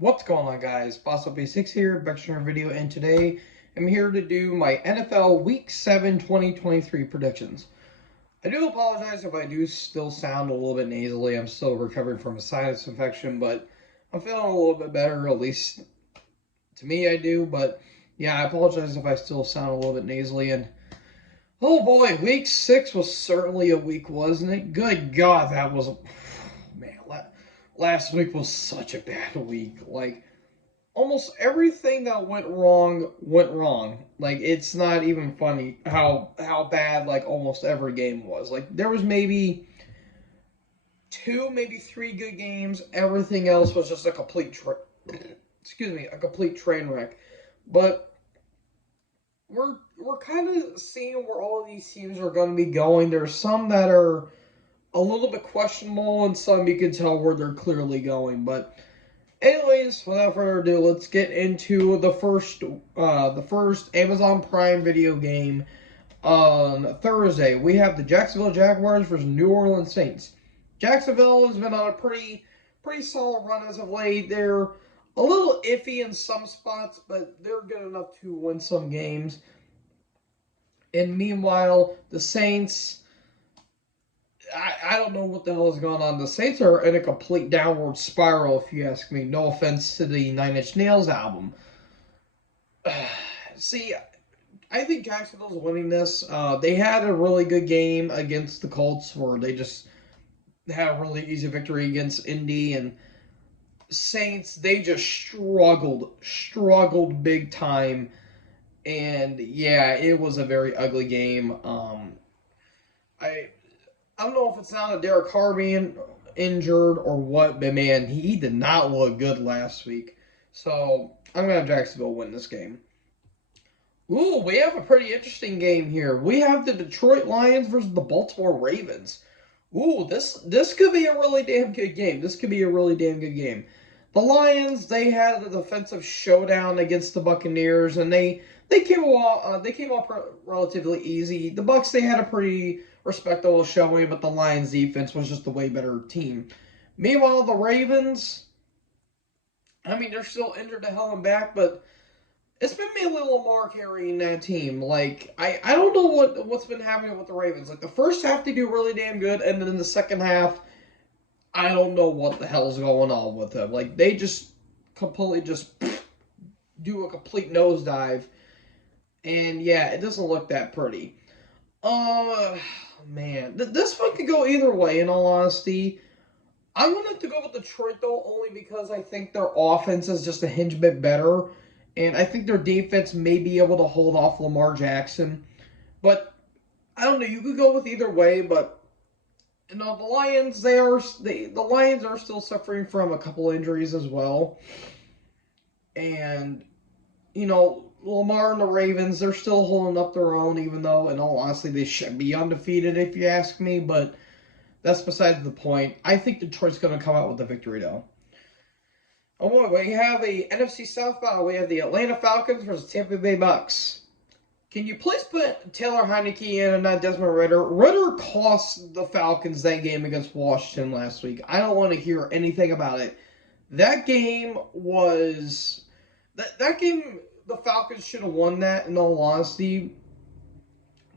What's going on, guys? Boss6 here, back to another video, and today I'm here to do my NFL Week 7 2023 predictions. I do apologize if I do still sound a little bit nasally. I'm still recovering from a sinus infection, but I'm feeling a little bit better, at least to me I do. But yeah, I apologize if I still sound a little bit nasally. And oh boy, Week 6 was certainly a week, wasn't it? Good God, that was man. Last week was such a bad week. Like, almost everything that went wrong went wrong. Like, it's not even funny how bad like almost every game was. Like, there was maybe two, maybe three good games. Everything else was just a a complete train wreck. But we're kind of seeing where all of these teams are going to be going. There's some that are a little bit questionable, and some you can tell where they're clearly going. But anyways, without further ado, let's get into the first Amazon Prime video game on Thursday. We have the Jacksonville Jaguars versus New Orleans Saints. Jacksonville has been on a pretty solid run as of late. They're a little iffy in some spots, but they're good enough to win some games. And meanwhile, the Saints, I don't know what the hell is going on. The Saints are in a complete downward spiral, if you ask me. No offense to the Nine Inch Nails album. See, I think Jacksonville's winning this. They had a really good game against the Colts where they just had a really easy victory against Indy. And Saints, they just struggled big time. And yeah, it was a very ugly game. I I don't know if it's now that Derek Carr being injured or what, but man, he did not look good last week. So I'm gonna have Jacksonville win this game. Ooh, we have a pretty interesting game here. We have the Detroit Lions versus the Baltimore Ravens. Ooh, this could be a really damn good game. This could be a really damn good game. The Lions, they had a defensive showdown against the Buccaneers, and they came off relatively easy. The Bucks, they had a pretty respectable showing, but the Lions defense was just a way better team. Meanwhile, the Ravens, I mean, they're still injured to hell and back, but it's been mainly Lamar carrying that team. Like, I don't know what's been happening with the Ravens. Like, the first half they do really damn good, and then in the second half, I don't know what the hell's going on with them. Like, they just completely just do a complete nosedive, and yeah, it doesn't look that pretty. Man, this one could go either way. In all honesty, I'm gonna have to go with Detroit though, only because I think their offense is just a hinge bit better, and I think their defense may be able to hold off Lamar Jackson. But I don't know. You could go with either way, but the Lions the Lions are still suffering from a couple injuries as well, and Lamar and the Ravens, they're still holding up their own, even though, in all honesty, they should be undefeated, if you ask me. But that's besides the point. I think Detroit's going to come out with the victory, though. Oh boy, we have a NFC South battle. We have the Atlanta Falcons versus Tampa Bay Bucks. Can you please put Taylor Heineke in and not Desmond Ritter? Ritter cost the Falcons that game against Washington last week. I don't want to hear anything about it. That game was that game. The Falcons should have won that, in all honesty.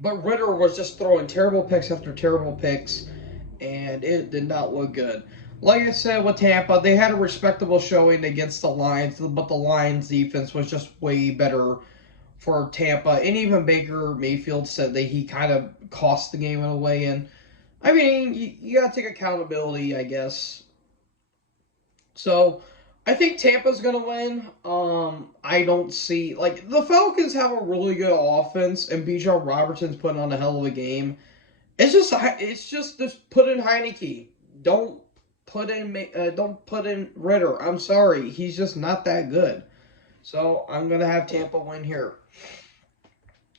But Ritter was just throwing terrible picks after terrible picks, and it did not look good. Like I said with Tampa, they had a respectable showing against the Lions, but the Lions' defense was just way better for Tampa. And even Baker Mayfield said that he kind of cost the game in a way. And I mean, you got to take accountability, I guess. So I think Tampa's gonna win. I don't see like the Falcons have a really good offense, and Bijan Robertson's putting on a hell of a game. It's just put in Heineke. Don't put in Ritter. I'm sorry, he's just not that good. So I'm gonna have Tampa win here.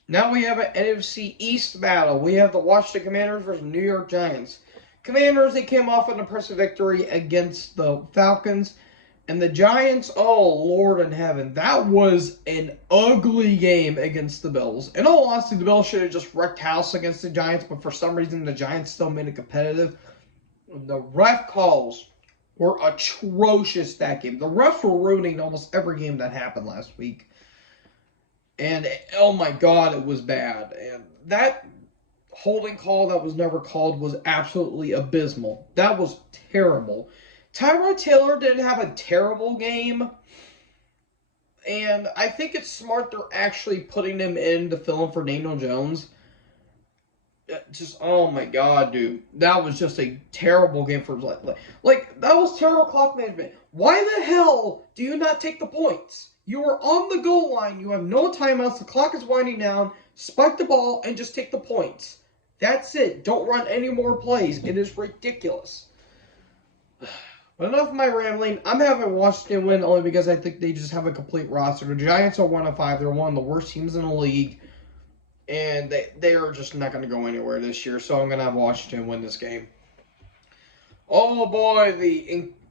Now we have an NFC East battle. We have the Washington Commanders versus New York Giants. Commanders, they came off an impressive victory against the Falcons. And the Giants, oh, Lord in heaven, that was an ugly game against the Bills. In all honesty, the Bills should have just wrecked house against the Giants, but for some reason, the Giants still made it competitive. The ref calls were atrocious that game. The refs were ruining almost every game that happened last week. And, oh my God, it was bad. And that holding call that was never called was absolutely abysmal. That was terrible. Tyrod Taylor didn't have a terrible game. And I think it's smart they're actually putting him in to fill in for Daniel Jones. Just, oh my God, dude. That was just a terrible game for that was terrible clock management. Why the hell do you not take the points? You are on the goal line. You have no timeouts. The clock is winding down. Spike the ball and just take the points. That's it. Don't run any more plays. It is ridiculous. But enough of my rambling. I'm having Washington win only because I think they just have a complete roster. The Giants are 1-5. They're one of the worst teams in the league. And they are just not going to go anywhere this year. So I'm going to have Washington win this game. Oh boy,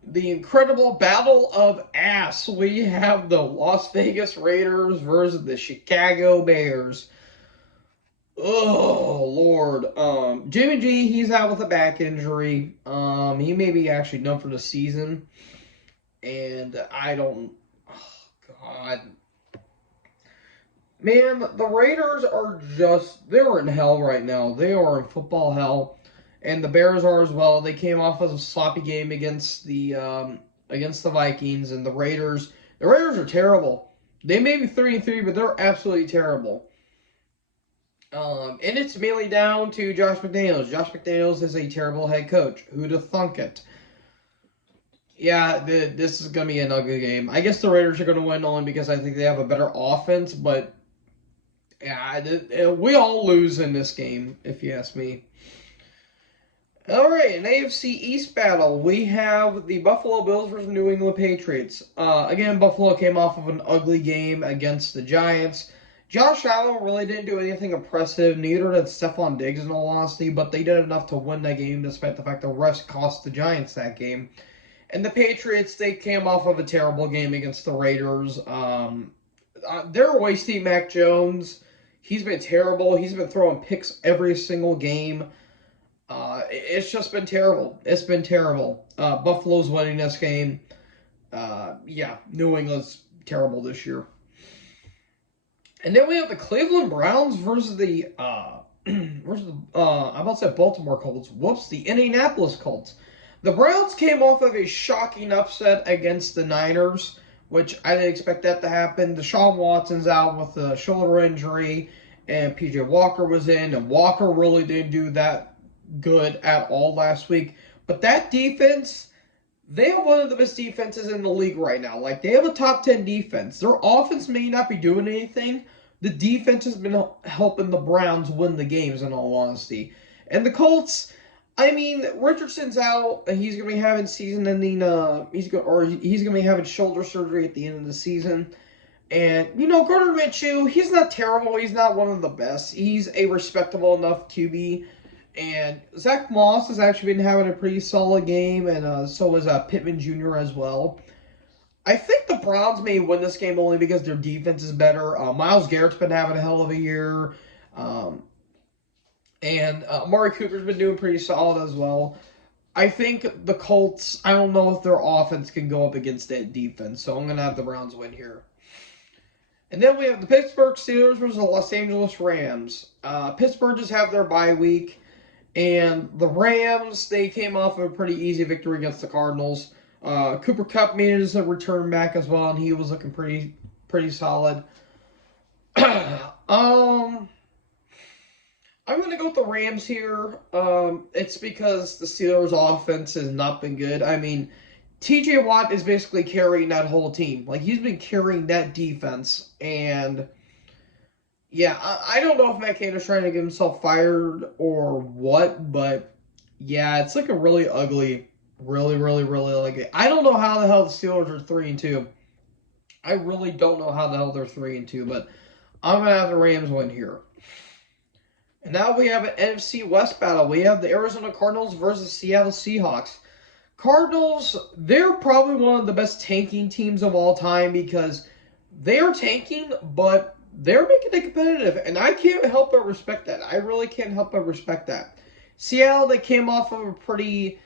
the incredible battle of ass. We have the Las Vegas Raiders versus the Chicago Bears. Oh, Lord. Jimmy G, he's out with a back injury. He may be actually done for the season. And I don't... Oh, God. Man, the Raiders are just... They're in hell right now. They are in football hell. And the Bears are as well. They came off of a sloppy game against the Vikings. And the Raiders are terrible. They may be 3-3, but they're absolutely terrible. And it's mainly down to Josh McDaniels. Josh McDaniels is a terrible head coach. Who'd have thunk it? Yeah, this is going to be an ugly game. I guess the Raiders are going to win only because I think they have a better offense, but yeah, we all lose in this game, if you ask me. All right, an AFC East battle. We have the Buffalo Bills versus New England Patriots. Again, Buffalo came off of an ugly game against the Giants. Josh Allen really didn't do anything impressive. Neither did Stephon Diggs, in all honesty, but they did enough to win that game despite the fact the refs cost the Giants that game. And the Patriots, they came off of a terrible game against the Raiders. They're wasting Mac Jones. He's been terrible. He's been throwing picks every single game. It's just been terrible. It's been terrible. Buffalo's winning this game. Yeah, New England's terrible this year. And then we have the Cleveland Browns versus the I'm about to say Baltimore Colts. Whoops, the Indianapolis Colts. The Browns came off of a shocking upset against the Niners, which I didn't expect that to happen. Deshaun Watson's out with a shoulder injury, and P.J. Walker was in, and Walker really didn't do that good at all last week. But that defense, they have one of the best defenses in the league right now. Like, they have a top 10 defense. Their offense may not be doing anything. The defense has been helping the Browns win the games, in all honesty. And the Colts, I mean, Richardson's out, and he's going to be having season-ending, he's going to be having shoulder surgery at the end of the season. And, Gardner Minshew, he's not terrible. He's not one of the best. He's a respectable enough QB. And Zach Moss has actually been having a pretty solid game, and so is Pittman Jr. as well. I think the Browns may win this game only because their defense is better. Myles Garrett's been having a hell of a year. And Amari Cooper's been doing pretty solid as well. I think the Colts, I don't know if their offense can go up against that defense, so I'm going to have the Browns win here. And then we have the Pittsburgh Steelers versus the Los Angeles Rams. Pittsburgh just have their bye week. And the Rams, they came off of a pretty easy victory against the Cardinals. Cooper Kupp made his return back as well, and he was looking pretty solid. I'm going to go with the Rams here. It's because the Steelers' offense has not been good. I mean, T.J. Watt is basically carrying that whole team. Like, he's been carrying that defense, and yeah, I don't know if Matt Canada's trying to get himself fired or what, but yeah, it's looking really ugly. Really, really, really ugly. I don't know how the hell the Steelers are 3-2. I really don't know how the hell they're 3-2, but I'm going to have the Rams win here. And now we have an NFC West battle. We have the Arizona Cardinals versus Seattle Seahawks. Cardinals, they're probably one of the best tanking teams of all time because they are tanking, but they're making it competitive, and I can't help but respect that. I really can't help but respect that. Seattle, they came off of a pretty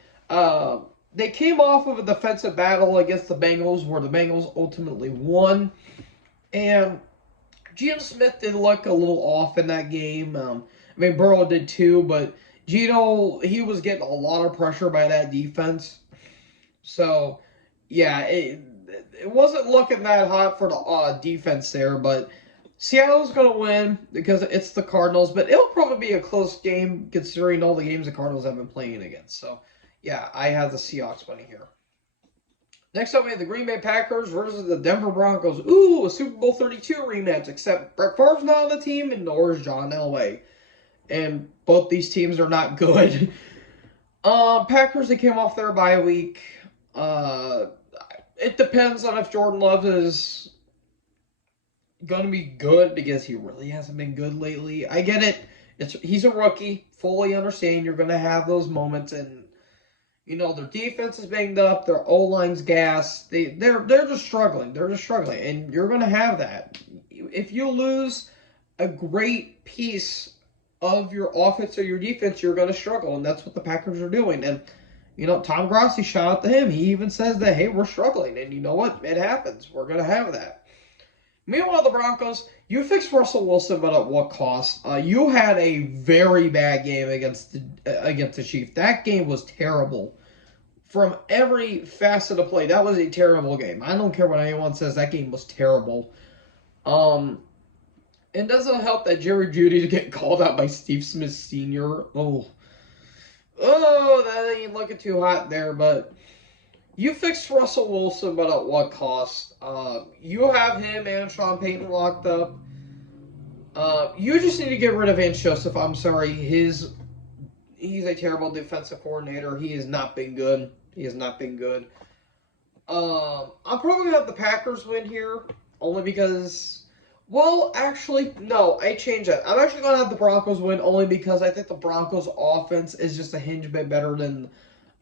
they came off of a defensive battle against the Bengals where the Bengals ultimately won. And Geno Smith did look a little off in that game. I mean, Burrow did too, but Geno, he was getting a lot of pressure by that defense. So, yeah, it wasn't looking that hot for the defense there, but Seattle's going to win because it's the Cardinals, but it'll probably be a close game considering all the games the Cardinals have been playing against. So, yeah, I have the Seahawks winning here. Next up, we have the Green Bay Packers versus the Denver Broncos. Ooh, a Super Bowl 32 rematch, except Brett Favre's not on the team and nor is John Elway. And both these teams are not good. Packers, they came off their bye week. It depends on if Jordan Love is going to be good because he really hasn't been good lately. I get it. He's a rookie. Fully understand you're going to have those moments, and their defense is banged up. Their O line's gassed. They're just struggling. They're just struggling, and you're going to have that. If you lose a great piece of your offense or your defense, you're going to struggle, and that's what the Packers are doing. And Tom Grossi, shout out to him. He even says that, hey, we're struggling, and you know what? It happens. We're going to have that. Meanwhile, the Broncos, you fixed Russell Wilson, but at what cost? You had a very bad game against the Chiefs. That game was terrible. From every facet of play, that was a terrible game. I don't care what anyone says. That game was terrible. It doesn't help that Jerry Jeudy get called out by Steve Smith Sr. Oh, that ain't looking too hot there, but you fixed Russell Wilson, but at what cost? You have him and Sean Payton locked up. You just need to get rid of Vance Joseph. I'm sorry. He's a terrible defensive coordinator. He has not been good. I'm probably going to have the Packers win here, only because... Well, actually, no, I changed that. I'm actually going to have the Broncos win only because I think the Broncos' offense is just a hinge bit better than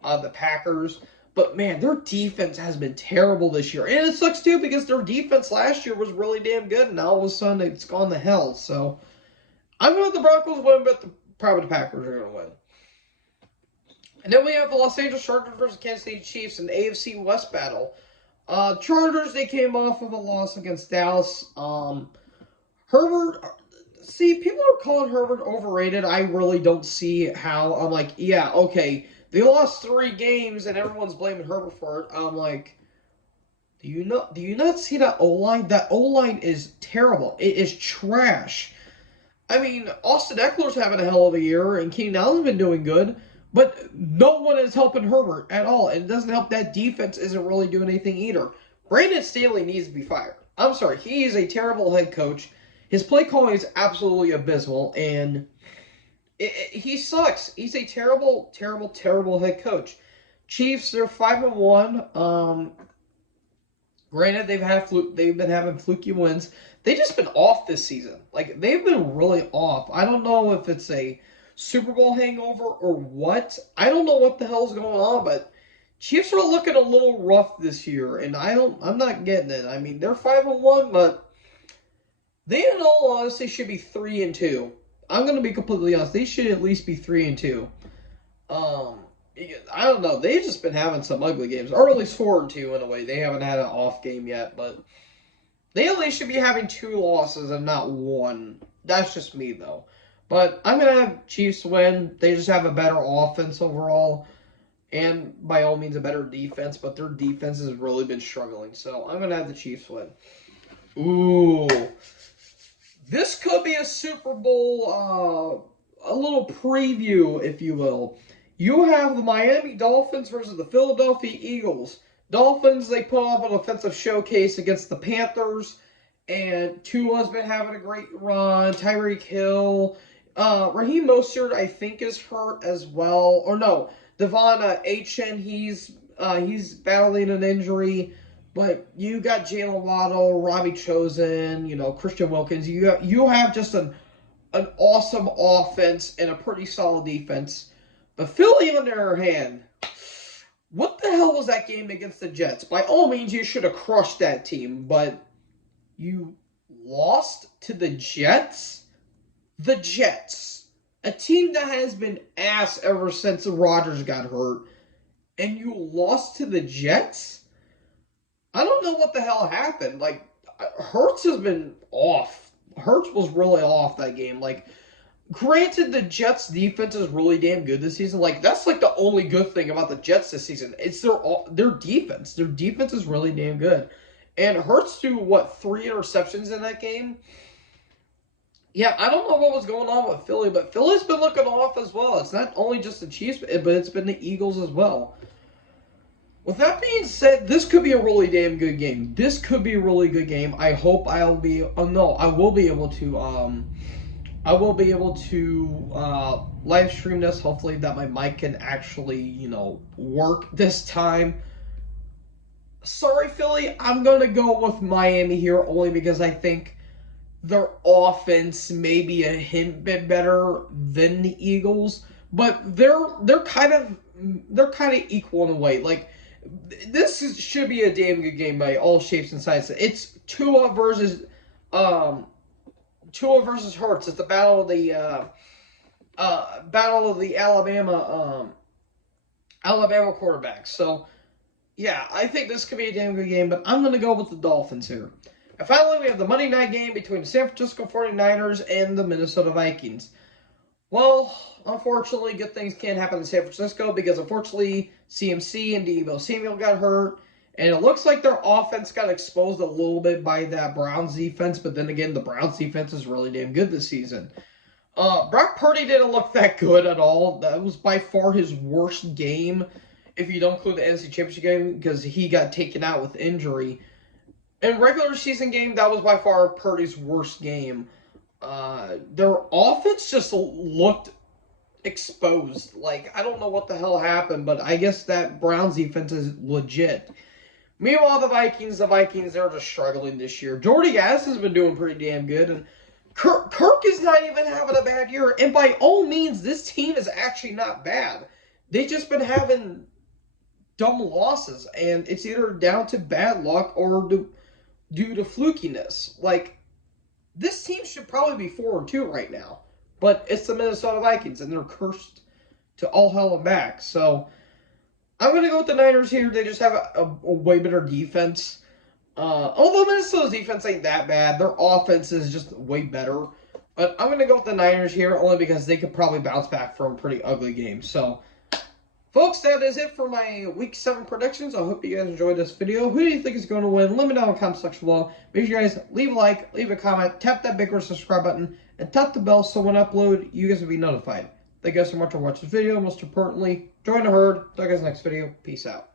the Packers. But, man, their defense has been terrible this year. And it sucks, too, because their defense last year was really damn good, and now all of a sudden it's gone to hell. So, I'm going to have the Broncos win, but probably the Packers are going to win. And then we have the Los Angeles Chargers versus Kansas City Chiefs in the AFC West battle. Chargers, they came off of a loss against Dallas. Herbert, see, people are calling Herbert overrated. I really don't see how. I'm like, yeah, okay, they lost 3 games and everyone's blaming Herbert for it. I'm like, do you not see that O-line? That O-line is terrible. It is trash. I mean, Austin Eckler's having a hell of a year, and Keenan Allen's been doing good. But no one is helping Herbert at all. And it doesn't help that defense isn't really doing anything either. Brandon Staley needs to be fired. I'm sorry. He is a terrible head coach. His play calling is absolutely abysmal. And he sucks. He's a terrible, terrible, terrible head coach. Chiefs, they're 5-1. Granted, they've been having fluky wins. They've just been off this season. Like, they've been really off. I don't know if it's a Super Bowl hangover or what. I don't know what the hell's going on, but Chiefs are looking a little rough this year, and I'm not getting it. I mean, they're 5-1, but they, in all honesty, should be 3-2. I'm gonna be completely honest. They should at least be 3-2. I don't know. They've just been having some ugly games, or at least 4-2 in a way. They haven't had an off game yet, but they at least should be having 2 losses and not 1. That's just me, though. But I'm going to have Chiefs win. They just have a better offense overall. And by all means, a better defense. But their defense has really been struggling. So I'm going to have the Chiefs win. Ooh. This could be a Super Bowl, a little preview, if you will. You have the Miami Dolphins versus the Philadelphia Eagles. Dolphins, they put up an offensive showcase against the Panthers. And Tua's been having a great run. Tyreek Hill. Raheem Mostert, I think, is hurt as well. Or no, Devon Achane, he's battling an injury. But you got Jalen Waddle, Robbie Chosen, Christian Wilkins. You have just an awesome offense and a pretty solid defense. But Philly, on the other hand, what the hell was that game against the Jets? By all means, you should have crushed that team, but you lost to the Jets? The Jets, a team that has been ass ever since Rodgers got hurt. and you lost to the Jets? I don't know what the hell happened. Like, Hurts has been off. Hurts was really off that game. Like, granted, the Jets' defense is really damn good this season. Like, that's like the only good thing about the Jets this season. It's their defense. Their defense is really damn good. And Hurts threw, what, 3 interceptions in that game? Yeah, I don't know what was going on with Philly, but Philly's been looking off as well. It's not only just the Chiefs, but it's been the Eagles as well. With that being said, this could be a really damn good game. This could be a really good game. I hope I'll be. Oh no, I will be able to. I will be able to live stream this. Hopefully, that my mic can actually, work this time. Sorry, Philly. I'm gonna go with Miami here only because I think their offense may be a hint bit better than the Eagles, but they're kind of equal in a way. Like, should be a damn good game by all shapes and sizes. It's Tua versus Hurts. It's the battle of the Alabama quarterbacks. So yeah, I think this could be a damn good game, but I'm going to go with the Dolphins here. And finally, we have the Monday night game between the San Francisco 49ers and the Minnesota Vikings. Well, unfortunately, good things can't happen in San Francisco because, unfortunately, CMC and Deebo Samuel got hurt. And it looks like their offense got exposed a little bit by that Browns defense. But then again, the Browns defense is really damn good this season. Brock Purdy didn't look that good at all. That was by far his worst game, if you don't include the NFC Championship game, because he got taken out with injury. In regular season game, that was by far Purdy's worst game. Their offense just looked exposed. Like, I don't know what the hell happened, but I guess that Browns defense is legit. Meanwhile, the Vikings, they're just struggling this year. Jordy Addison's been doing pretty damn good, and Kirk is not even having a bad year. And by all means, this team is actually not bad. They've just been having dumb losses, and it's either down to bad luck or due to flukiness. Like, this team should probably be 4-2 right now, but it's the Minnesota Vikings, and they're cursed to all hell and back. So I'm going to go with the Niners here. They just have a way better defense. Although Minnesota's defense ain't that bad, their offense is just way better. But I'm going to go with the Niners here only because they could probably bounce back from a pretty ugly game. So, folks, that is it for my Week 7 predictions. I hope you guys enjoyed this video. Who do you think is going to win? Let me know in the comment section below. Make sure you guys leave a like, leave a comment, tap that big red subscribe button, and tap the bell so when I upload, you guys will be notified. Thank you guys so much for watching this video. Most importantly, join the herd. Talk to you guys next video. Peace out.